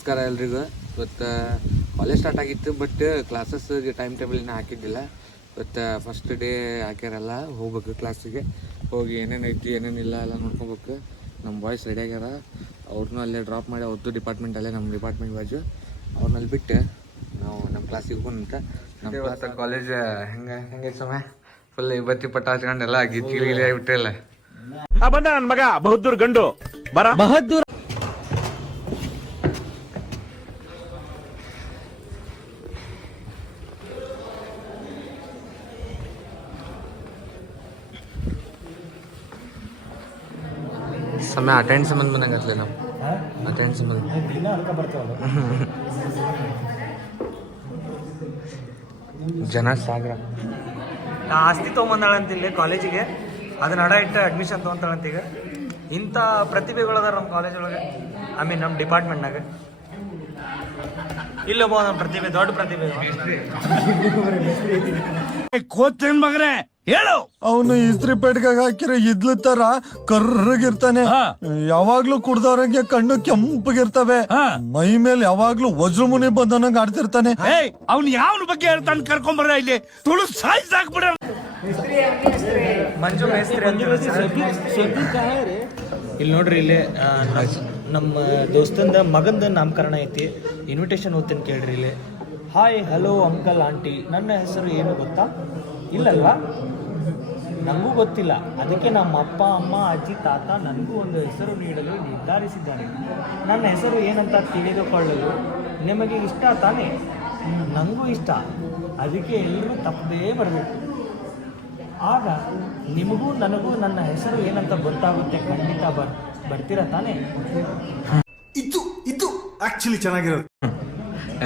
ನಮಸ್ಕಾರ ಎಲ್ರಿಗೂ. ಇವತ್ತು ಕಾಲೇಜ್ ಸ್ಟಾರ್ಟ್ ಆಗಿತ್ತು, ಬಟ್ ಕ್ಲಾಸಸ್ಗೆ ಟೈಮ್ ಟೇಬಲ್ ಇನ್ನೂ ಹಾಕಿದ್ದಿಲ್ಲ. ಇವತ್ತು ಫಸ್ಟ್ ಡೇ ಹಾಕ್ಯಾರಲ್ಲ, ಹೋಗ್ಬೇಕು ಕ್ಲಾಸಿಗೆ. ಹೋಗಿ ಏನೇನು ಐತಿ ಏನೇನಿಲ್ಲ ಎಲ್ಲ ನೋಡ್ಕೊಬೇಕು. ನಮ್ಮ ಬಾಯ್ಸ್ ರೆಡಿ ಆಗ್ಯಾರ, ಅವ್ರನ್ನೂ ಅಲ್ಲೇ ಡ್ರಾಪ್ ಮಾಡಿ ಅವ್ರದ್ದು ಡಿಪಾರ್ಟ್ಮೆಂಟ್ ಅಲ್ಲೇ, ನಮ್ಮ ಡಿಪಾರ್ಟ್ಮೆಂಟ್ ಬಾಜು ಅವ್ರನ್ನಲ್ಲಿ ಬಿಟ್ಟು ನಾವು ನಮ್ಮ ಕ್ಲಾಸಿಗೆ ಹೋಗೋಣಂತ. ನಮ್ಮ ಕ್ಲಾಸ್ ಕಾಲೇಜ್ ಹೆಂಗೆ ಸಮಯ ಫುಲ್ ಇವತ್ತಿ ಪಟ್ಟ ಹಚ್ಕೊಂಡೆಲ್ಲ ಗಿಲಿ ಬಿಟ್ಟಿಲ್ಲ. ಬಂದ ನನ್ನ ಮಗ ಬಹದ್ದೂರ್ ಗಂಡು ಬರ ಬಹದ್ದೂರ್. ಸಮಯ ಅಟೆಂಡ್ ಸಂಬಂಧ ಬಂದಂಗತ್ಲೆ ನಾವು ಅಟೆಂಡ್ ಸಂಬಂಧ ಜನ ಸಾಗರ ಆಸ್ತಿ ತೊಗೊಂಬಂದಾಳಂತಿಲ್ಲ ಕಾಲೇಜಿಗೆ, ಅದನ್ನ ಹಡ ಇಟ್ಟು ಅಡ್ಮಿಷನ್ ತೊಗೊಂತಾಳಂತೀಗ. ಇಂಥ ಪ್ರತಿಭೆಗಳದಾರ ನಮ್ಮ ಕಾಲೇಜ್ ಒಳಗೆ, ನಮ್ಮ ಡಿಪಾರ್ಟ್ಮೆಂಟ್ನಾಗ. ಇಲ್ಲೊಬ್ಬ ನಮ್ಮ ಪ್ರತಿಭೆ, ದೊಡ್ಡ ಪ್ರತಿಭೆ ಕೋತೇನ್ ಮಗನೇ ಹೇಳು. ಅವನು ಇಸ್ತ್ರಿ ಪೇಟ್ಗಾಗ ಹಾಕಿರೋ ಇದ್ಲು ತರ ಕರ್ರಗಿರ್ತಾನೆ. ಯಾವಾಗ್ಲೂ ಕುಡ್ದವ್ರಂಗೆ ಕಣ್ಣು ಕೆಂಪಗಿರ್ತವೆ. ಮೈ ಮೇಲೆ ಯಾವಾಗ್ಲೂ ವಜ್ರಮುನಿ ಬಂದನಂಗ್ ಆಡ್ತಿರ್ತಾನೆ. ಅವ್ನು ಯಾವನ ಬಗ್ಗೆ ಹೇಳ್ತಾನೆ, ಕರ್ಕೊಂಬರ ಇಲ್ಲಿ ತುಳು ಸಾಯಿಸಾಕ್ಬಿಡ. ಮಂಜು ಮೇಸ್ತ್ರಿ ಅಂತ ಇಲ್ಲಿ ನೋಡ್ರಿ. ಇಲ್ಲಿ ನಮ್ಮ ದೋಸ್ತಂದ ಮಗಂದ ನಾಮಕರಣ ಐತಿ. ಇನ್ವಿಟೇಷನ್ ಓದ್ತೇನೆ ಕೇಳ್ರಿ. ಇಲ್ಲಿ ಹಾಯ್ ಹಲೋ ಅಂಕಲ್ ಆಂಟಿ, ನನ್ನ ಹೆಸರು ಏನು ಗೊತ್ತಾ? ಇಲ್ಲಲ್ವಾ? ನನಗೂ ಗೊತ್ತಿಲ್ಲ. ಅದಕ್ಕೆ ನಮ್ಮ ಅಪ್ಪ ಅಮ್ಮ ಅಜ್ಜಿ ತಾತ ನನಗೂ ಒಂದು ಹೆಸರು ನೀಡಲು ನಿರ್ಧರಿಸಿದ್ದಾರೆ. ನನ್ನ ಹೆಸರು ಏನಂತ ತಿಳಿದುಕೊಳ್ಳಲು ನಿಮಗೆ ಇಷ್ಟ ತಾನೇ? ನನಗೂ ಇಷ್ಟ. ಅದಕ್ಕೆ ಎಲ್ಲರೂ ತಪ್ಪದೇ ಬರಬೇಕು. ಆಗ ನಿಮಗೂ ನನಗೂ ನನ್ನ ಹೆಸರು ಏನಂತ ಗೊತ್ತಾಗುತ್ತೆ. ಖಂಡಿತ ಬರ್ತೀರಾ ತಾನೇ? ಇದು ಆಕ್ಚುಲಿ ಚೆನ್ನಾಗಿರೋದು.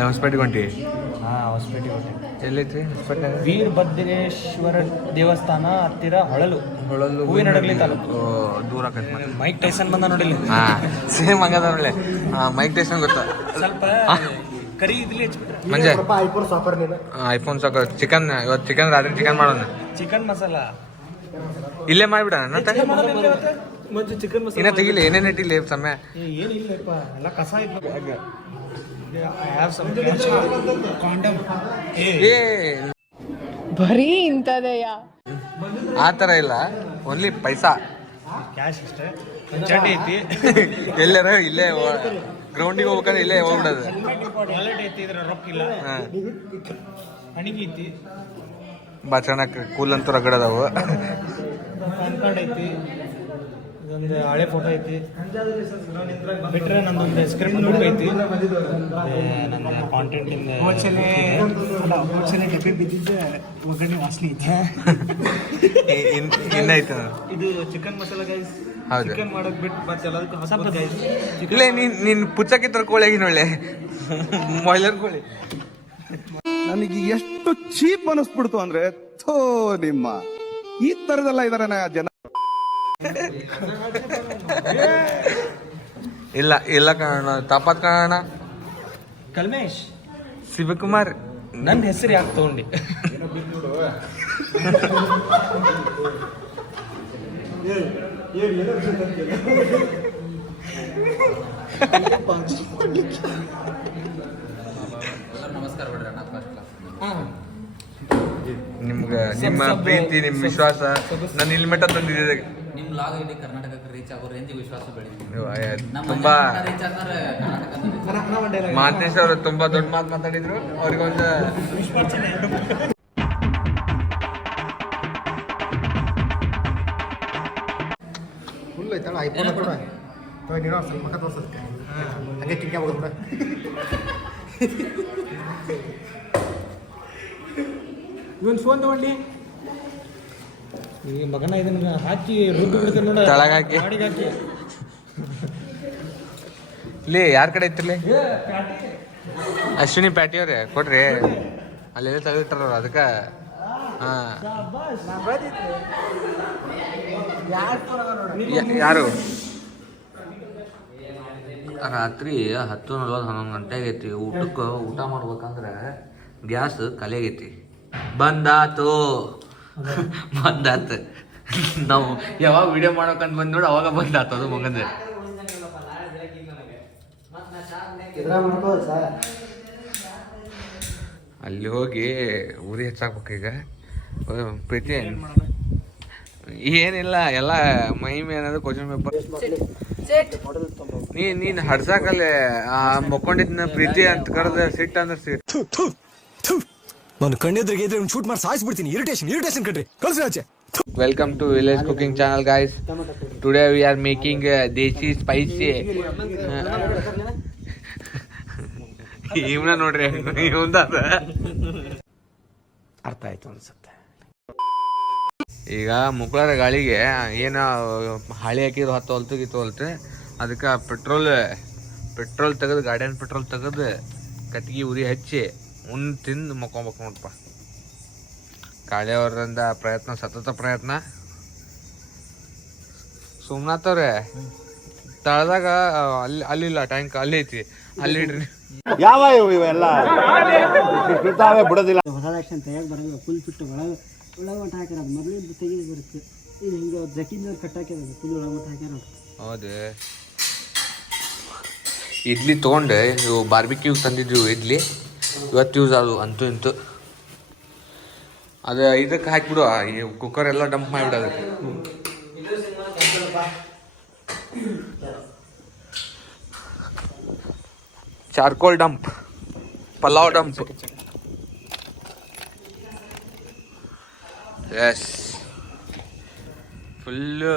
ಹೊಸಪೇಟೆ ಹೊಂಟಿ. ಹೊಸಪೇಟೆ ಹೊಂಟಿ. ಎಲ್ಲೈತಿ ಹೊಸಪೇಟೆ? ವೀರಭದ್ರೇಶ್ವರ ದೇವಸ್ಥಾನ ಹತ್ತಿರ ಹೊಳಲು ಹೂವಿನಡಗಲಿ ತಾಲೂಕು. ದೂರ ಮೈಕ್ ಟೈಸನ್ ಬಂದ ನೋಡಿಲ್ಲ. ಸೇಮ್ ಹಂಗದ ನೋಡ್ಲೆ. ಮೈಕ್ ಟೈಸನ್ ಗೊತ್ತಾ? ಸ್ವಲ್ಪ ಕರಿ ಇದ್ಲಿ ಹಚ್ಬಿಟ್ರೆ ಮಂಜೆ ಐಫೋನ್ ಸಾಕು. ಚಿಕನ್ ಇವತ್ತು ಚಿಕನ್ ರಾತ್ರಿ ಚಿಕನ್ ಮಾಡೋಣ. ಚಿಕನ್ ಮಸಾಲ ಇಲ್ಲೇ ಮಾಡಿಬಿಡ. ಚಿಕನ್ ಮಸಾಲ ಇನ್ನ ತೆಗಿಲಿ, ಏನೇನು ಇಟ್ಟಿಲ್ಲ ಸಮಯ ಏನಿಲ್ಲಪ್ಪ, ಎಲ್ಲ ಕಸ ಇತ್ತು. ಬರೀ ಇಂಥದೆಯಾ? ಆ ಥರ ಇಲ್ಲ, ಓನ್ಲಿ ಪೈಸಾ ಕ್ಯಾಶ್ ಅಷ್ಟೇ. ಚಡ್ಡಿ ಐತಿ ಎಲ್ಲಾರ ಇಲ್ಲೇ ಗ್ರೌಂಡಿಗೆ ಹೋಗ್ಬೇಕಂದ್ರೆ ಇಲ್ಲೇ ಹೋಗ್ಬಿಡೋದು. ವಾಲೆಟ್ ಐತಿ, ಇದ್ರ ರೊಕ್ಕ ಇಲ್ಲ. ಹಣಿಗೆ ಐತಿ, ಬಾಚಣಕ್ಕೆ ಕೂಲ್ ಅಂತೂ ರಗಡದವು. ಪ್ಯಾನ್ ಕಾರ್ಡ್ ಐತಿ, ಇದೊಂದು ಹಳೆ ಫೋಟೋ ಐತಿ. ಬಿಟ್ರೆ ನಂದೊಂದು ಸ್ಕ್ರಿಪ್ಟ್ ಬುಕ್ ಐತಿ. ನಂದು ಕಾಂಟೆಂಟ್ ಡಬ್ಬಿ ಬಿದ್ದಿದ್ದು ಒಗ್ಗರಣೆ ವಾಸನೆ ಐತಿ. ಇನ್ನೈತೆ ಇದು ಚಿಕನ್ ಮಸಾಲ ಗೈಸ್. ಹೌದು, ಚಿಕನ್ ಮಾಡೋಕ್ ಬಿಟ್ಟು ಮತ್ತೆ ಎಲ್ಲದಕ್ಕೂ ಹೊಸ ಗೈಸ್. ಇಲ್ಲೇ ನೀನ್ ಪುಚ್ಚಕ್ಕೆ ಕೋಳಿ ಆಗಿನೊಳ್ಳೆ ಬಾಯ್ಲರ್ ಕೋಳಿ. ನನಗೆ ಎಷ್ಟು ಚೀಪ್ ಅನಿಸ್ಬಿಡ್ತು ಅಂದ್ರೆ, ಥೋ ನಿಮ್ಮ ಈ ತರದೆಲ್ಲ ಇದಾರೆ ಜನ. ಇಲ್ಲ ಇಲ್ಲ ಕಾರಣ ತಾಪತ್ ಕಾರಣ ಕಲ್ಮೇಶ್ ಶಿವಕುಮಾರ್. ನನ್ನ ಹೆಸರು ಯಾಕೆ ತಗೊಂಡಿ? ನಿಮ್ಗೆ ನಿಮ್ಮ ಪ್ರೀತಿ, ನಿಮ್ಮ ವಿಶ್ವಾಸ ನಾನು ಇಲ್ಲಿ ಮಟ್ಟ ತಂದಿದ್ದೆ. ನಿಮ್ಮ ಲಾಗ್ ಇಡೀ ಕರ್ನಾಟಕಕ್ಕೆ ರೀಚ್ ಆಗೋ ರೇಂಜಿಗೆ ವಿಶ್ವಾಸ ಬೆಳೀತೀವಿ. ತುಂಬಾ ರೀಚ್ ಆದ್ರೆ ಕರ್ನಾಟಕ. ಮಾತೇಶ್ ಅವರು ತುಂಬಾ ದೊಡ್ಡ ಮಾತು ಮಾತಾಡಿದ್ರು. ಅವ್ರಿಗೊಂದು ಫುಲ್ ಐತಲ್ಲ ಐಫೋನ್ ಕೂಡ ನೀನು ಸ್ವಲ್ಪ ಮಕ್ಕ ತೋರ್ಸೋದಕ್ಕೆ ಹಂಗೆ ಕಿಂಗೆ ಹೋಗೋದು. ಇವನ್ ಫೋನ್ ತಗೊಂಡು ಈ ಮಗನ ಇದನ್ನ ಹಾಕಿ ರುಬ್ಬಿ ಬಿಡ್ತಾರೆ ನೋಡ, ತಳಗಾಕಿ ಗಾಡಿಗೆ ಹಾಕಿ. ಇಲ್ಲಿ ಯಾರ ಕಡೆ ಐತಿರ್ಲಿ? ಅಶ್ವಿನಿ ಪ್ಯಾಟಿ ಅವ್ರೆ ಕೊಡ್ರಿ, ಅಲ್ಲೆಲ್ಲ ತೆಗೆದಿಟ್ಟಾರ ಅದಕ್ಕೆ. ಯಾರು ರಾತ್ರಿ 10:40 11 ಗಂಟೆ ಆಗೈತಿ. ಊಟ ಮಾಡ್ಬೇಕಂದ್ರೆ ಗ್ಯಾಸ್ ಖಾಲಿ ಆಗೈತಿ. ಬಂದಾತು ನಾವು ಯಾವಾಗ ವಿಡಿಯೋ ಮಾಡೋಕಂತ ಬಂದ್ ನೋಡಿ ಅವಾಗ ಬಂದಾತು ಅದು ಮಗಂದೆ. ಅಲ್ಲಿ ಹೋಗಿ ಉರಿ ಹೆಚ್ಚಾಕ್ಬೇಕು ಈಗ. ಪ್ರೀತಿ ಏನಿಲ್ಲ, ಎಲ್ಲ ಮಹಿಮೆ ಅನ್ನೋದು ಕ್ವಶನ್ ಪೇಪರ್. ನೀನ್ ಹಡ್ಸಾಕಲ್ಲೇ ಮಕ್ಕೊಂಡಿದ್ನ ಪ್ರೀತಿ ಅಂತ ಕರೆದ ಸಿಟ್ಟು ಅಂದ್ರೆ ಸಿಟ್ಟು. ನಾನು ಕಣ್ಣೆದ್ರಿಗೆ ಇದ್ರೆ ಶೂಟ್ ಮಾಡಿ ಸಾಯಿಸ್ಬಿಡ್ತೀನಿ. ಇರಿಟೇಷನ್ ಕಣ್ರಿ, ಕಳ್ಸಿ ಆಚೆ. Welcome to Village Cooking Channel, guys. Today we are making desi spicy. ಇವನ ನೋಡ್ರಿ ಇವಂದ ಅರ್ಥ ಆಯ್ತು ಅನ್ಸುತ್ತೆ. ಈಗ ಮುಕ್ಕಳರ ಗಾಳಿಗೆ ಏನ ಹಾಳಿ ಹಾಕಿದ್ರು ಹೊತ್ತು ಹೊಲ್ತು ಅದಕ್ಕೆ ಪೆಟ್ರೋಲ್ ತೆಗೆದು ಗಾಡಿಯನ್ ಪೆಟ್ರೋಲ್ ತೆಗೆದು ಕಟ್ಟಿಗೆ ಉರಿ ಹಚ್ಚಿ ತಿಂದು ಮಕ್ಕೊಬೇಕು ನೋಡಪ್ಪ. ಕಾಳೆಯವರಿಂದ ಸತತ ಪ್ರಯತ್ನ. ಸೋಮನಾಥವ್ರೆ ತಳದಾಗ ಅಲ್ಲಿಲ್ಲ ಟ್ಯಾಂಕ್ ಅಲ್ಲಿ ಐತಿ, ಅಲ್ಲಿ ಇಡ್ರಿ. ಯಾವ ಇವೆಲ್ಲ ಬಿಡೋದಿಲ್ಲ. ಹೊಸ ಆಕ್ಷನ್ ತೆಗಿಯಾಕ ಬರೋದು ಫುಲ್ ಫಿಟ್ಟು ಒಳಗೆ ಮಟ್ಟ ಹಾಕ್ಯಾರ. ಅದು ಮೊದಲೇ ತೆಗೆದು ಬರುತ್ತೆ. ಇದು ಹಿಂಗೆ ಜಕಿಂದ ಕಟ್ ಹಾಕ್ಯಾರ ಫುಲ್ ಒಳಗೆ ಮಟ್ಟ ಹಾಕ್ಯಾರ. ಹೌದು, ಇಡ್ಲಿ ತೊಗೊಂಡೆ ಇವು ಬಾರ್ಬಿಕ್ಯೂ ತಂದಿದ್ವಿ ಇಡ್ಲಿ. ಇವತ್ತು ಯೂಸ್ ಅದು ಅಂತೂ ಇಂತು. ಅದು ಇದಕ್ಕೆ ಹಾಕಿಬಿಡು, ಕುಕ್ಕರ್ ಎಲ್ಲ ಡಂಪ್ ಮಾಡಿಬಿಡು ಅದಕ್ಕೆ. Charcoal dump, pulao dump. Yes, full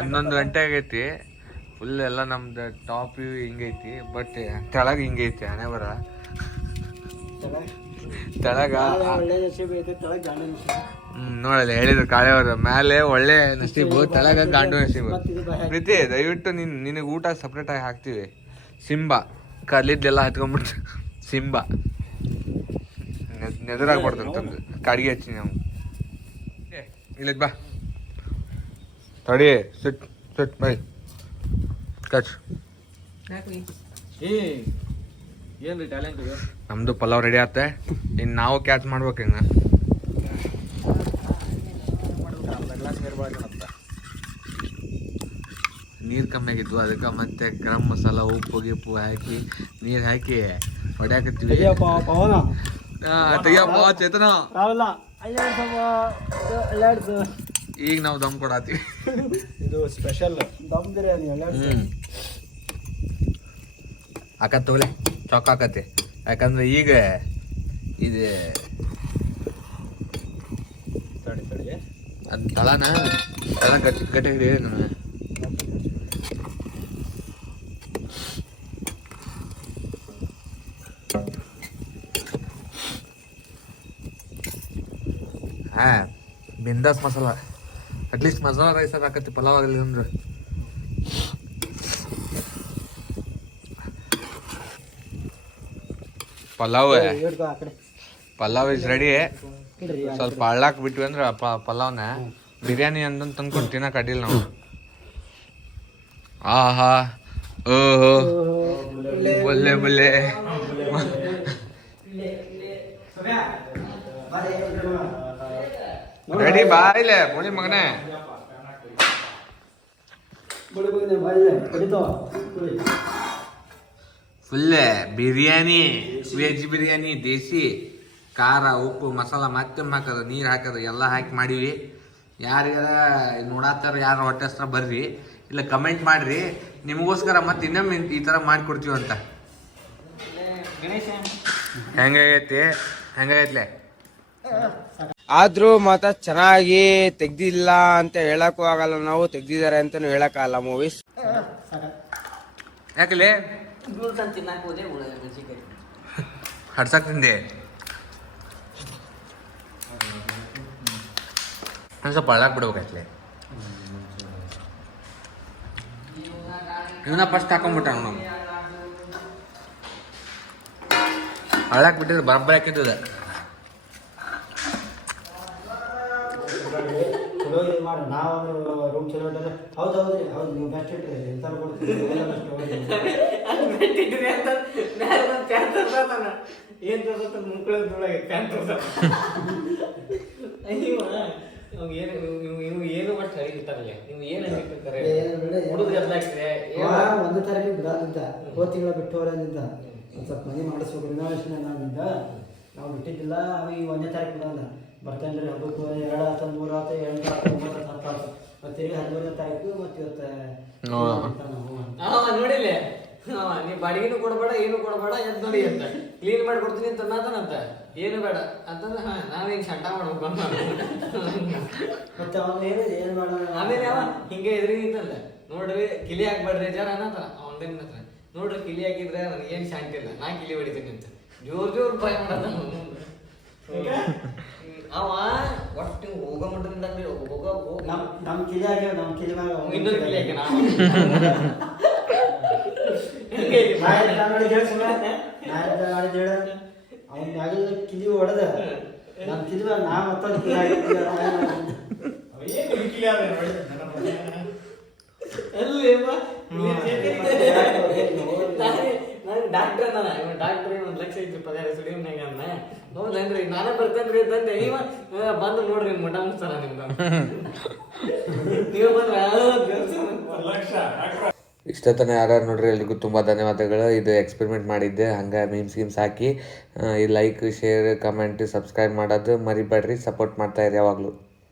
11 ಗಂಟೆ ಆಗೈತಿ. ಫುಲ್ ಎಲ್ಲ ನಮ್ದು ಟಾಪ್ ಹಿಂಗೈತಿ, ಬಟ್ ತೆಳಗ ಹಿಂಗೈತಿ. ಹಣೆ ಬರ ತೆಳಗ ನೋಡಲ್ಲ ಹೇಳಿದ್ರು ಕಾಳೆಯವರು, ಮೇಲೆ ಒಳ್ಳೆ ನಸೀಬು, ತೆಳಗ ಗಾಂಡು ನಸೀಬು. ಪ್ರೀತಿ ದಯವಿಟ್ಟು ನಿನಗೆ ಊಟ ಸಪ್ರೇಟ್ ಆಗಿ ಹಾಕ್ತೀವಿ. ಸಿಂಬಾ ಕಲ್ಲಿದ್ದೆಲ್ಲ ಹತ್ಕೊಂಡ್ಬಿಡ್ತು. ಸಿಂಬಾ ನೆದರಾಗ್ಬಾರ್ದಂತಂದು ಕಾಡಿಗೆ ಹಚ್ಚಿ ನಾವು. ಇಲ್ಲ ಬಾ ತಡಿ, ಸಿಟ್ ಬೈ ಕಚ್. ಏನ್ರಿ ಟ್ಯಾಲೆಂಟ್? ನಮ್ದು ಪಲಾವ್ ರೆಡಿ ಆತ. ಇನ್ನು ನಾವು ಕ್ಯಾಚ್ ಮಾಡ್ಬೇಕು. ಹಿಂಗ ನೀರು ಕಮ್ಮಿ ಆಗಿದ್ವು, ಅದಕ್ಕೆ ಮತ್ತೆ ಗರಂ ಮಸಾಲ ಉಪ್ಪು ಗಿಪ್ಪು ಹಾಕಿ ನೀರು ಹಾಕಿ ಹೊಡ್ಯಾಕತ್ತೀವಿ. ತೆಗಿಯಪ್ಪ ಚೇತನ. ಈಗ ನಾವು ದಮ್ ಕೊಡತ್ತೀವಿ. ಇದು ಸ್ಪೆಷಲ್ ದಮ್ ಬಿರಿಯಾನಿ. ಹಾಕತ್ ತಗೊಲೆ, ಚೊಕ್ಕ ಹಾಕತ್ತೆ. ಯಾಕಂದ್ರೆ ಈಗ ಇದು ಅದು ತಳನ ಗಟ್ಟಿ ಹಿಡಿ. ನಾನು ಬಿಂದಾಸ್ ಮಸಾಲ. ಅಟ್ಲೀಸ್ಟ್ ಮಸಾಲ ರೈಸ್ ಹಾಕತ್ತಿ, ಪಲಾವ್ ಆಗಲಿ ಅಂದ್ರೆ. Pulao is ready. ಸ್ವಲ್ಪ ಹಳ್ಳಾಕ್ ಬಿಟ್ವಿ ಅಂದ್ರೆ ಪಲಾವ್ನ ಬಿರಿಯಾನಿ ಅಂತ ತಂದ್ಕೊಂಡು ತಿನ್ನಕ್ ಅಡ್ಡಿಲ್ಲ ನಾವು. ಆಹಾ, ಓಹೋ, ಬಲ್ಲೆ ಬಲ್ಲೆ. ರೆಡಿ ಬಾಯಿಲೆ ಬೋಳಿ ಮಗನೇ. ಫುಲ್ ಬಿರಿಯಾನಿ, ವೆಜ್ ಬಿರಿಯಾನಿ, ದೇಸಿ ಖಾರ ಉಪ್ಪು ಮಸಾಲ ಮತ್ತೆ ಹಾಕೋದು, ನೀರು ಹಾಕೋದು ಎಲ್ಲ ಹಾಕಿ ಮಾಡೀವಿ. ಯಾರಿಗಾರ ನೋಡತ್ತಾರ, ಯಾರು ಹೊಟ್ಟೆ ಹಸ್ರ ಬರ್ರಿ, ಇಲ್ಲ ಕಮೆಂಟ್ ಮಾಡ್ರಿ, ನಿಮಗೋಸ್ಕರ ಮತ್ತೆ ಇನ್ನೊಮ್ಮೆ ಈ ಥರ ಮಾಡಿಕೊಡ್ತೀವಿ ಅಂತ. ಹೆಂಗೈತ್ಲೆ? ಆದ್ರೂ ಮಾತ್ರ ಚೆನ್ನಾಗಿ ತೆಗ್ದಿಲ್ಲ ಅಂತ ಹೇಳಕ್ಕೂ ಆಗಲ್ಲ, ನಾವು ತೆಗ್ದಿದ್ದಾರೆ ಅಂತಾನು ಹೇಳಕ್ಕಾಗಲ್ಲ ಮೂವೀಸ್. ಯಾಕಲೆ ಹಡ್ಸಕ್ ತಿಂದೆ ಸ್ವಲ್ಪ ಹಳ್ಳಾಕ್ ಬಿಡ್ಬೇಕಾಯ್ತಲೆ. ಇವನ್ನ ಫಸ್ಟ್ ಹಾಕೊಂಡ್ಬಿಟ್ಟ ನಾವು. ಹಳ್ಳಾಕ್ ಬಿಟ್ಟಿದ್ರೆ ಬರಬ್ಬರ ಹಾಕಿದ್ದದ. ಏನು ಒಟ್ಟು ಹೇಳಿರ್ತಾರಲ್ಲ ನೀವು ಏನು ಹೇಳ್ತಾರೆ ಒಂದೇ ತಾರೀಕಿಗೆ ಬಿಡೋದಿದ್ದ ಹೋದ ತಿಂಗಳ ಬಿಟ್ಟು ಹೊರದಿಂದ ಒಂದು ಸ್ವಲ್ಪ ಮನೆ ಮಾಡಿಸ್ಬೇಕು ರಿನೋವೇಷನ್ ಅನ್ನೋದ್ರಿಂದ ನಾವು ಬಿಟ್ಟಿದ್ದಿಲ್ಲ ಅವ ಈ 1ನೇ ತಾರೀಕು ಬಿಡೋಲ್ಲ ಬರ್ತೇನೆ ರೀ ಹಬ್ಬಕ್ಕೆ 2 ಆತ 3 ಆತ 8 ಆತ 9 ಆತ 10 ಆತ ಮತ್ತೆ 11ನೇ ತಾರೀಕು ಮತ್ತೆ ಇವತ್ತು ನೋಡಿಲ್ಲ ನೀ ಬಾಡಿಗೆನೂ ಕೊಡಬೇಡ ಏನು ಕೊಡಬೇಡ ಎದ್ದು ನೋಡಿ ಅಂತ ಕ್ಲೀನ್ ಮಾಡಿ ಕೊಡ್ತೀನಿ ಅಂತ ಅನ್ನತಾನಂತ ಏನು ಬೇಡ ಅಂತಂದ್ರೆ ನಾವೇನು ಶಂಟ ಮಾಡ್ಬೇಕು ಮತ್ತೆ ಅವನು ಏನು ಮಾಡೋಣ ಆಮೇಲೆ ಅವ ಹಿಂಗೆ ಎದುರಿಗೆ ನಿಂತಲ್ಲ ನೋಡ್ರಿ ಕಿಲಿ ಹಾಕ್ಬೇಡ್ರಿ ಜರ ಅನ್ನತ ಅವನ ಹತ್ರ ನೋಡ್ರಿ ಕಿಲಿ ಹಾಕಿದ್ರೆ ನನಗೇನು ಶಾಂತಿ ಇಲ್ಲ ನಾ ಕಿಲಿ ಹೊಡಿತೀನಿ ಅಂತ ಜೋರ್ ಭಯ ಮಾಡದ ಅವ ಒಟ್ಟು ಹೋಗೋ ಮಟ್ಟದಿಂದ ನಮ್ಮ ಕಿಲಿ ಹಾಕಿ ನಮ್ಮ ಕಿಲಿ ಇನ್ನೊಂದು ಕಿಲಿ ಹಾಕಿ ಅವನ ಮ್ಯಾಗಲ್ಲ ಕಿಲಿ ಹೊಡೆದ ನಮ್ಮ ಕಿಲಿ ನಾ ಮತ್ತೊಂದು ಕಿಲಿ ಹಾಕಿದ್ದೆ ಡಾಕ್ಟರ್ ಡಾಕ್ಟರ್ 1 ಲಕ್ಷ ಐತಿ ಪಗಾರ ಸುಡಿಮ್ನಾಗ ಅನ್ನ ಹೌದನ್ರಿ ನಾನೇ ಬರ್ತೇನ್ರಿ ಅಂತಂದೆ ನೀವ ಬಂದು ನೋಡ್ರಿ ಮುಟ ಮುಚ್ತಾರ ನಿಮ್ಗೆ ನೀವು ಬಂದ್ರೆ ಇಷ್ಟ ತಾನೇ ಯಾರು ನೋಡ್ರಿ ಎಲ್ರಿಗೂ ತುಂಬ ಧನ್ಯವಾದಗಳು. ಇದು ಎಕ್ಸ್ಪೆರಿಮೆಂಟ್ ಮಾಡಿದ್ದೆ, ಹಂಗೆ ಮೀಮ್ಸ್ ಹಾಕಿ ಈ ಲೈಕ್ ಶೇರ್ ಕಮೆಂಟ್ ಸಬ್ಸ್ಕ್ರೈಬ್ ಮಾಡೋದು ಮರಿಬೇಡ್ರಿ. ಸಪೋರ್ಟ್ ಮಾಡ್ತಾಯಿರಿ ಯಾವಾಗಲೂ.